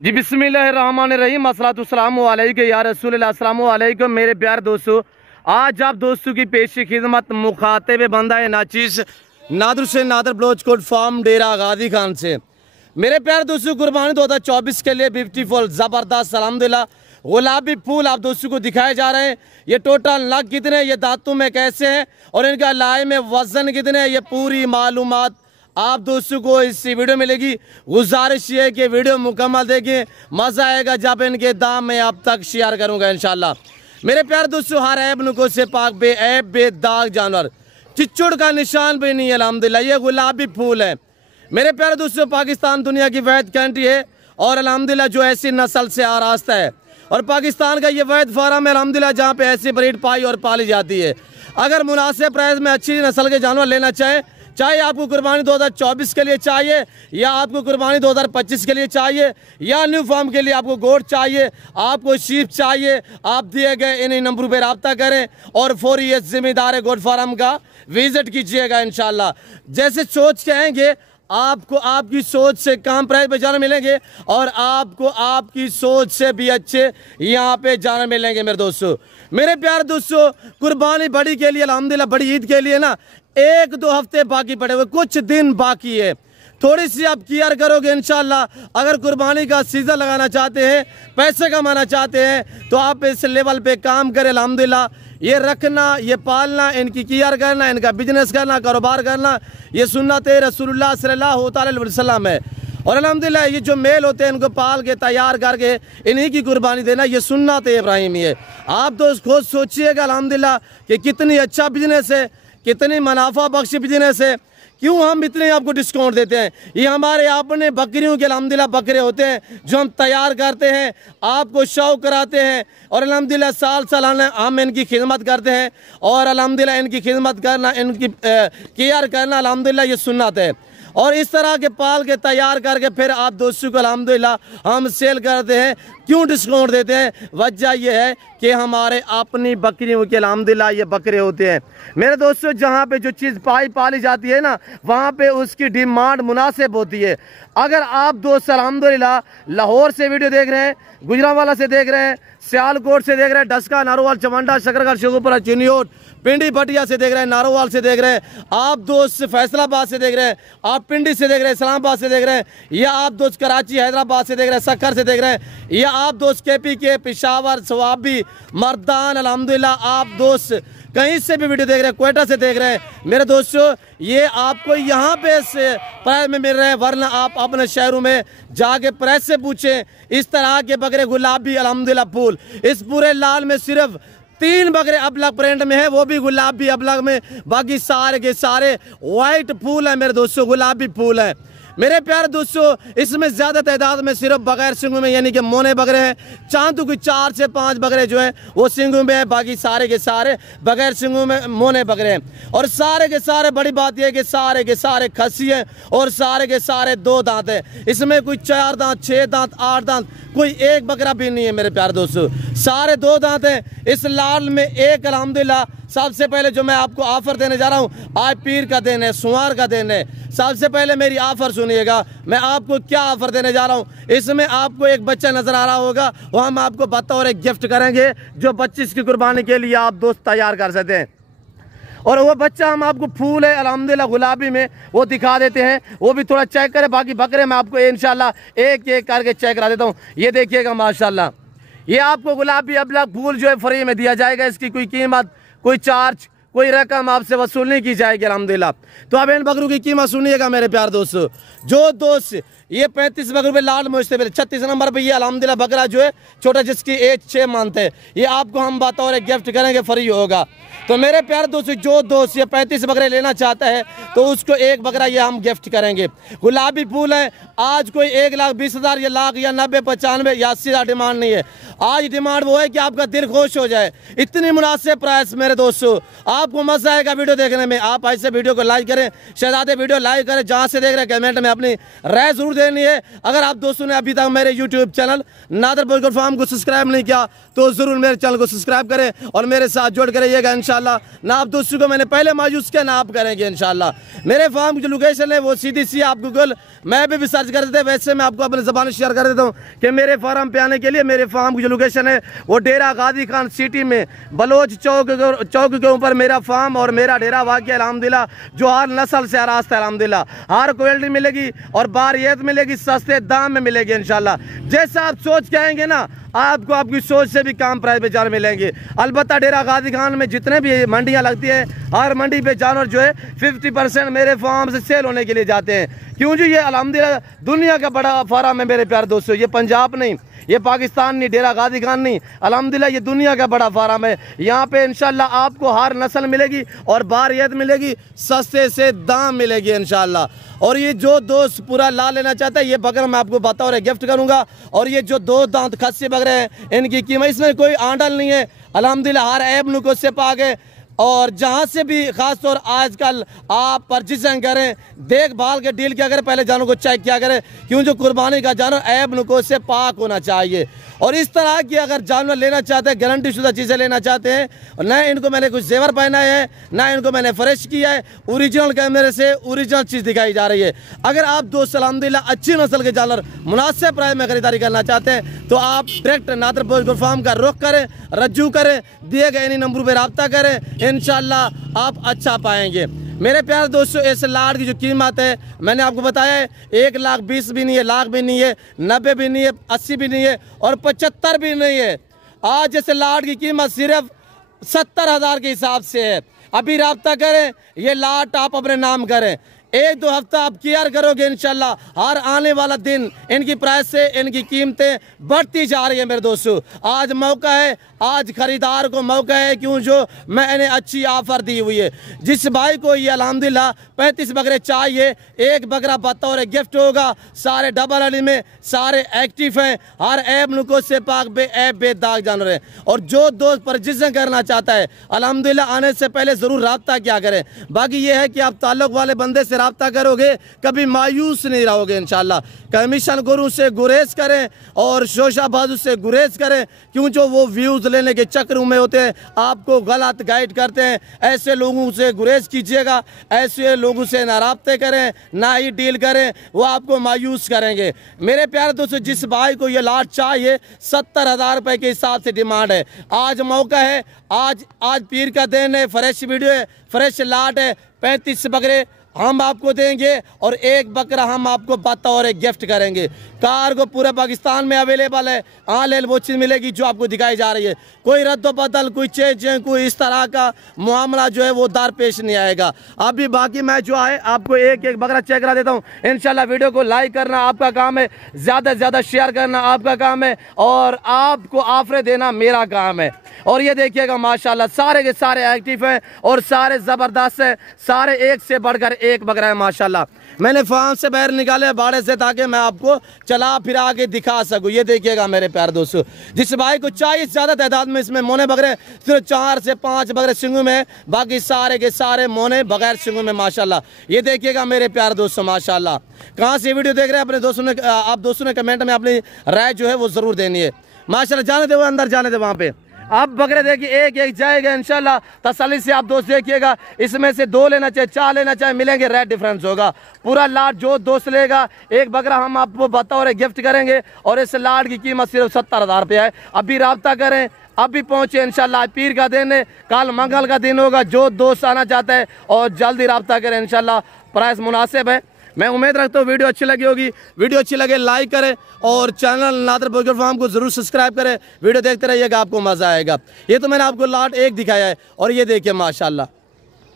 जी बिस्मिल्लाहिर्रहमानिर्रहीम अस्सलातुस्सलामु अलैका या रसूलल्लाह अस्सलामु अलैकुम मेरे प्यारे दोस्तों। आज आप दोस्तों की पेशी खिदमत मुखातिब बंदा है नाचीज नादर से नादर ब्लोचकोट फार्म डेरा गादी खान से। मेरे प्यारे दोस्तों कुर्बानी 2024 के लिए ब्यूटीफुल ज़बरदस्त अल्हम्दुलिल्लाह गुलाबी फूल आप दोस्तों को दिखाए जा रहे हैं। ये टोटल नग कितने हैं, ये दांतों में कैसे हैं और इनका लाए में वजन कितने हैं, ये पूरी मालूमात आप दोस्तों को इस वीडियो में मिलेगी। गुजारिश ये है कि वीडियो मुकम्मल देखें, मज़ा आएगा जब इनके दाम मैं आप तक शेयर करूंगा इंशाल्लाह। मेरे प्यारे दोस्तों हर ऐब नुको से पाक बे ऐब बे दाग जानवर, चिच्चुड़ का निशान भी नहीं है अल्हम्दुलिल्लाह। ये गुलाबी फूल है मेरे प्यारे दोस्तों। पाकिस्तान दुनिया की वैद कंट्री है और अल्हम्दुलिल्लाह जो ऐसी नस्ल से आरास्ता है और पाकिस्तान का ये वैद फार्म है अल्हम्दुलिल्लाह जहाँ पे ऐसी ब्रीड पाई और पाली जाती है। अगर मुनासिब प्राइस में अच्छी नस्ल के जानवर लेना चाहें, चाहे आपको कुर्बानी 2024 के लिए चाहिए या आपको कुर्बानी 2025 के लिए चाहिए या न्यू फार्म के लिए आपको गोट चाहिए, आपको शीप चाहिए, आप दिए गए इन नंबरों पर रब्ता करें और फौरी ये जिम्मेदार गोट फार्म का विजिट कीजिएगा इंशाल्लाह। जैसे सोच के आएंगे आपको आपकी सोच से कम प्राइस पे जानवर मिलेंगे और आपको आपकी सोच से भी अच्छे यहाँ पे जानवर मिलेंगे मेरे दोस्तों। मेरे प्यारे दोस्तों कुर्बानी बड़ी के लिए अल्हम्दुलिल्लाह बड़ी ईद के लिए ना 1-2 हफ्ते बाकी पड़े हुए, कुछ दिन बाकी है, थोड़ी सी आप केयर करोगे इंशाल्लाह। अगर कुर्बानी का सीजन लगाना चाहते हैं, पैसे कमाना चाहते हैं तो आप इस लेवल पे काम करें अल्हम्दुलिल्लाह। ये रखना, ये पालना, इनकी केयर करना, इनका बिजनेस करना, कारोबार करना, ये सुन्नत रसूलुल्लाह सल्लल्लाहु अलैहि वसल्लम है। और अल्हम्दुलिल्लाह ये जो मेल होते हैं इनको पाल के तैयार करके इन्हीं की कुर्बानी देना ये सुन्नत इब्राहिमी है। आप दोस्त खुद सोचिएगा अल्हम्दुलिल्लाह कि कितनी अच्छा बिजनेस है, कितनी मुनाफा बख्श बिजनेस है। क्यों हम इतने आपको डिस्काउंट देते हैं? ये हमारे अपने बकरियों के अल्हम्दुलिल्लाह बकरे होते हैं जो हम तैयार करते हैं, आपको शौक कराते हैं और अल्हम्दुलिल्लाह साल सालाना हम इनकी खिदमत करते हैं और अल्हम्दुलिल्लाह इनकी खिदमत करना, इनकी केयर करना अल्हम्दुलिल्लाह ये सुन्नत है। और इस तरह के पाल के तैयार करके फिर आप दोस्तों को अल्हम्दुलिल्लाह हम सेल करते हैं। क्यों डिस्काउंट देते हैं? वजह यह है कि हमारे अपनी बकरियों के अल्हम्दुलिल्लाह ये बकरे होते हैं मेरे दोस्तों। जहाँ पे जो चीज़ पाली जाती है ना वहाँ पे उसकी डिमांड मुनासिब होती है। अगर आप दोस्त अल्हम्दुलिल्लाह लाहौर से वीडियो देख रहे हैं, गुजरांवाला से देख रहे हैं, सियालकोट से देख रहे हैं, डस्का, नारोवाल, चमंडा, शकरगढ़, शेखुपुरा, चिनियोट, पिंडी, भटिया से देख रहे हैं, नारोवाल से देख रहे हैं, आप दोस्त फैसलाबाद से देख रहे हैं, आप पिंडी से देख रहे हैं, इस्लामाबाद से देख रहे हैं, या आप दोस्त कराची, हैदराबाद से देख रहे हैं, सक्खर से देख रहे हैं, या आप दोस्त केपी के, पिशावर, सवाबी, मर्दान, अल्हम्दुलिल्लाह आप दोस्त कहीं से भी वीडियो देख रहे हैं, क्वेटा से देख रहे हैं मेरे दोस्तों, ये आपको यहाँ पे प्राइस में मिल रहे हैं। वरना आप अपने शहरों में जाके प्राइस से पूछें। इस तरह के बकरे गुलाबी अल्हम्दुलिल्लाह फूल, इस पूरे लाल में सिर्फ 3 बकरे अबलग प्रिंट में है, वो भी गुलाबी अबलग में, बाकी सारे के सारे वाइट फूल है मेरे दोस्तों, गुलाबी फूल है मेरे प्यारे दोस्तों। इसमें ज़्यादा तादाद में सिर्फ बगैर सिंगों में यानी कि मोने बकरे हैं। चांदू की 4 से 5 बकरे जो हैं वो सिंगों में है, बाकी सारे के सारे बगैर सिंगों में मोने बकरे हैं। और सारे के सारे बड़ी बात यह है कि सारे के सारे खस्सी हैं और सारे के सारे 2 दांत हैं। इसमें कोई 4 दांत, 6 दांत, 8 दांत, कोई एक बकरा भी नहीं है मेरे प्यारे दोस्तों, सारे 2 दांत हैं। इस लाल में एक अल्हम्दुलिल्लाह सबसे पहले जो मैं आपको ऑफर देने जा रहा हूँ, आज पीर का दिन है, सोमवार का दिन है। सबसे पहले मेरी ऑफर सुनिएगा, मैं आपको क्या ऑफर देने जा रहा हूँ। इसमें आपको एक बच्चा नजर आ रहा होगा, वो हम आपको बतौर एक गिफ्ट करेंगे जो 25 की कुर्बानी के लिए आप दोस्त तैयार कर सकते हैं। और वो बच्चा हम आपको फूल है अल्हम्दुलिल्लाह गुलाबी में वो दिखा देते हैं, वो भी थोड़ा चेक करें। बाकी बकरे मैं आपको इंशाल्लाह एक एक करके चेक करा देता हूँ। ये देखिएगा माशाल्लाह, ये आपको गुलाबी अबलग फूल जो है फ्री में दिया जाएगा। इसकी कोई कीमत, कोई चार्ज, कोई रकम आपसे वसूल नहीं की जाएगी अल्हम्दुलिल्लाह। तो अब इन बकरों की कीमत सुनिएगा मेरे प्यार दोस्तों। जो दोस्त ये 35 बकरों पे लाल मुश्ते पे 36 नंबर पे ये अल्हम्दुलिल्लाह बकरा जो है छोटा, जिसकी एज 6 मंथ है, ये आपको हम बतौर गिफ्ट करेंगे, फ्री होगा। तो मेरे प्यारे दोस्तों जो दोस्त ये 35 बकरे लेना चाहता है तो उसको एक बकरा ये हम गिफ्ट करेंगे। गुलाबी फूल है। आज कोई 1,20,000 या लाख या 90, 95 या 80,000 डिमांड नहीं है। आज डिमांड वो है कि आपका दिल खुश हो जाए। इतनी मुनासिब प्राइस मेरे दोस्तों, आपको मजा आएगा वीडियो देखने में। आप ऐसे वीडियो को लाइक करें, शहजादे वीडियो लाइक करें, जहाँ से देख रहे हैं कमेंट में अपनी राय जरूर देनी है। अगर आप दोस्तों ने अभी तक मेरे YouTube channel Nadir Baloch goat farm को सब्सक्राइब नहीं किया तो ज़रूर मेरे चैनल को सब्सक्राइब करें और मेरे साथ जोड़ कर रहिएगा इंशाल्लाह। ना आप दोस्तों को मैंने पहले मायूस किया, ना आप करेंगे इंशाल्लाह। मेरे फार्म की जो लोकेशन है वो सीधी सी आप गूगल मैप पे भी सर्च कर देते हैं। वैसे मैं आपको अपनी ज़बान शेयर कर देता हूँ कि मेरे फार्म पे आने के लिए मेरे फार्म की जो लोकेशन है वो डेरा गाजी खान सिटी में बलोच चौक के ऊपर मेरा फार्म और मेरा डेरा वाक़ अल्हम्दुलिल्लाह। जो हर नस्ल से रास्ता है अल्हम्दुलिल्लाह, हर क्वालिटी मिलेगी और बारियत मिलेगी, सस्ते दाम में मिलेगी इंशाल्लाह। जैसा आप सोच के आएंगे ना, आपको आपकी सोच से भी कम प्राइस पे जानवर मिलेंगे। अलबत्ता डेरा गाजी खान में जितने भी मंडियां लगती है, हर मंडी पे जानवर जो है 50% मेरे फार्म से सेल होने के लिए जाते हैं। क्यों जी, ये अल्हम्दुलिल्लाह दुनिया का बड़ा फार्म है मेरे प्यारे दोस्तों। ये पंजाब नहीं, ये पाकिस्तान नहीं, डेरा गाजी खान नहीं, अल्हम्दुलिल्लाह ये दुनिया का बड़ा फार्म है। यहाँ पे इंशाल्लाह आपको हर नस्ल मिलेगी और बारियत मिलेगी, सस्ते से दाम मिलेगी इंशाल्लाह। और ये जो दोस्त पूरा ला लेना चाहता है, ये बकरा मैं आपको बता रहा गिफ्ट करूंगा। और ये जो 2 दांत खस्सी बकरे हैं, इनकी कीमत, इसमें कोई आंडल नहीं है अल्हम्दुलिल्लाह, हर ऐब नुको से पाक है। और जहाँ से भी ख़ास तौर आजकल आप परचेजिंग करें, देखभाल के डील किया करें, पहले जानवर को चेक किया करें, क्यों जो कुर्बानी का जानवर ऐब नुको से पाक होना चाहिए। और इस तरह की अगर जानवर लेना चाहते हैं, गारंटी शुदा चीज़ें लेना चाहते हैं, न इनको मैंने कुछ जेवर पहना है, ना इनको मैंने फ्रेश किया है, ओरिजिनल कैमरे से ओरिजिनल चीज़ दिखाई जा रही है। अगर आप दोस्त अल्हम्दुलिल्लाह अच्छी नस्ल के जानवर मुनासिब प्राइस में खरीदारी करना चाहते हैं तो आप direct Nadir Baloch goat farm का रुख करें, रज्जू करें, दिए गए इन्हीं नंबरों पर रब्ता करें, इंशाल्लाह आप अच्छा पाएंगे। मेरे प्यारे दोस्तों, इस लाट की जो कीमत है मैंने आपको बताया है, 1,20,000 भी नहीं है, लाख भी नहीं है, 90 भी नहीं है, 80 भी नहीं है और 75 भी नहीं है। आज इस लाट की कीमत सिर्फ 70,000 के हिसाब से है। अभी रब्ता करें, ये लाट आप अपने नाम करें, 1-2 हफ्ता आप केयर करोगे इंशाल्लाह, हर आने वाला दिन इनकी प्राइस से इनकी कीमतें बढ़ती जा रही है। मेरे दोस्तों, आज मौका है, आज खरीदार को मौका है, क्यों जो मैंने अच्छी ऑफर दी हुई है। जिस भाई को ये अल्हम्दुलिल्लाह 35 बकरे चाहिए, एक बकरा बतौर गिफ्ट होगा। सारे डबल अली में, सारे एक्टिव हैं, हर ऐब नुको से पाक, बेऐब बेदाग जानवर हैं। और जो दोस्त परचेजिंग करना चाहता है अल्हम्दुलिल्लाह आने से पहले ज़रूर रब्ता क्या करें। बाकी ये है कि आप ताल्लुक़ वाले बंदे से रब्ता करोगे, कभी मायूस नहीं रहोगे इंशाल्लाह। कमीशन गुरु से गुरेज करें और शोशाबाजू से गुरेज करें, क्यों जो वो व्यूज़ लेने के चक्र में होते हैं, आपको गलत गाइड करते हैं। ऐसे लोगों से गुरेज कीजिएगा, ऐसे लोगों से ना राब्ते करें, ना ही डील करें, वो आपको मायूस करेंगे। मेरे प्यारे दोस्तों, जिस भाई को ये लाट चाहिए 70,000 रुपये के हिसाब से डिमांड है। आज मौका है, आज पीर का दिन है, फ्रेश वीडियो है, फ्रेश लाट है, 35 बकरे हम आपको देंगे और एक बकरा हम आपको बतौर गिफ्ट करेंगे। कार को पूरे पाकिस्तान में अवेलेबल है, ऑनलाइन वो चीज़ मिलेगी जो आपको दिखाई जा रही है। कोई रद्द बदल, कोई चेंज, कोई इस तरह का मामला जो है वो दरपेश नहीं आएगा। अभी बाकी मैं जो है आपको एक एक बकरा चेक करा देता हूँ इंशाल्लाह। वीडियो को लाइक करना आपका काम है, ज़्यादा से ज़्यादा शेयर करना आपका काम है और आपको ऑफरें देना मेरा काम है। और ये देखिएगा माशाल्लाह सारे के सारे एक्टिव हैं और सारे ज़बरदस्त हैं, सारे एक से बढ़कर एक बकरा है माशाल्लाह। मैंने फार्म से बाहर निकाले बाड़े से ताकि मैं आपको चला फिरा के दिखा सकूं। ये देखिएगा मेरे प्यारे दोस्तों, जिस भाई को चाहिए ज़्यादा तादाद में इसमें मोने बकरे सिर्फ 4 से 5 बकरे सिंगू में, बाकी सारे के सारे मोने बगैर सिंगू में माशाल्लाह। ये देखिएगा मेरे प्यारे दोस्तों माशाल्लाह। कहाँ से वीडियो देख रहे हैं अपने दोस्तों ने, आप दोस्तों ने कमेंट में अपनी राय जो है वो ज़रूर देनी है माशाल्लाह। जाने दे वो अंदर, जाने दे वहाँ पे। आप बकरे देखिए एक एक जाएगा इंशाल्लाह, तसल्ली से आप दोस्त देखिएगा। इसमें से 2 लेना चाहे 4 लेना चाहे मिलेंगे, रेट डिफरेंस होगा। पूरा लाट जो दोस्त लेगा एक बकरा हम आपको बतौर गिफ्ट करेंगे और इस लाट की कीमत सिर्फ 70,000 रुपये है। अभी रब्ता करें, अभी पहुँचे इंशाल्लाह। पीर का दिन है, कल मंगल का दिन होगा। जो दोस्त आना चाहता है और जल्दी रब्ता करें इंशाल्लाह, प्राइस मुनासिब है। मैं उम्मीद रखता हूँ वीडियो अच्छी लगी होगी। वीडियो अच्छी लगे लाइक करें और channel Nadir Baloch goat farm को ज़रूर सब्सक्राइब करें। वीडियो देखते रहिएगा, आपको मज़ा आएगा। ये तो मैंने आपको लाट एक दिखाया है और ये देखिए माशाल्लाह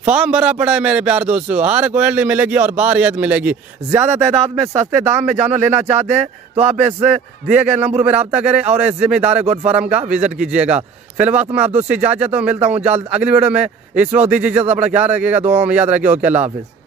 फार्म भरा पड़ा है मेरे प्यार दोस्तों। हर क्वालिटी मिलेगी और बारियत मिलेगी। ज़्यादा तादाद में सस्ते दाम में जानवर लेना चाहते हैं तो आप इस दिए गए नंबर पर रब्ता करें और इस जिम्मेदार गोट फार्म का विजिट कीजिएगा। फिल वक्त में आप दोस्त से इजाज़त हूँ, मिलता हूँ जल्द अगली वीडियो में। इस वक्त दीजिए इजाज़त, अपना ख्याल रखिएगा, दुआ में याद रखिए। ओके, अल्लाह हाफिज़।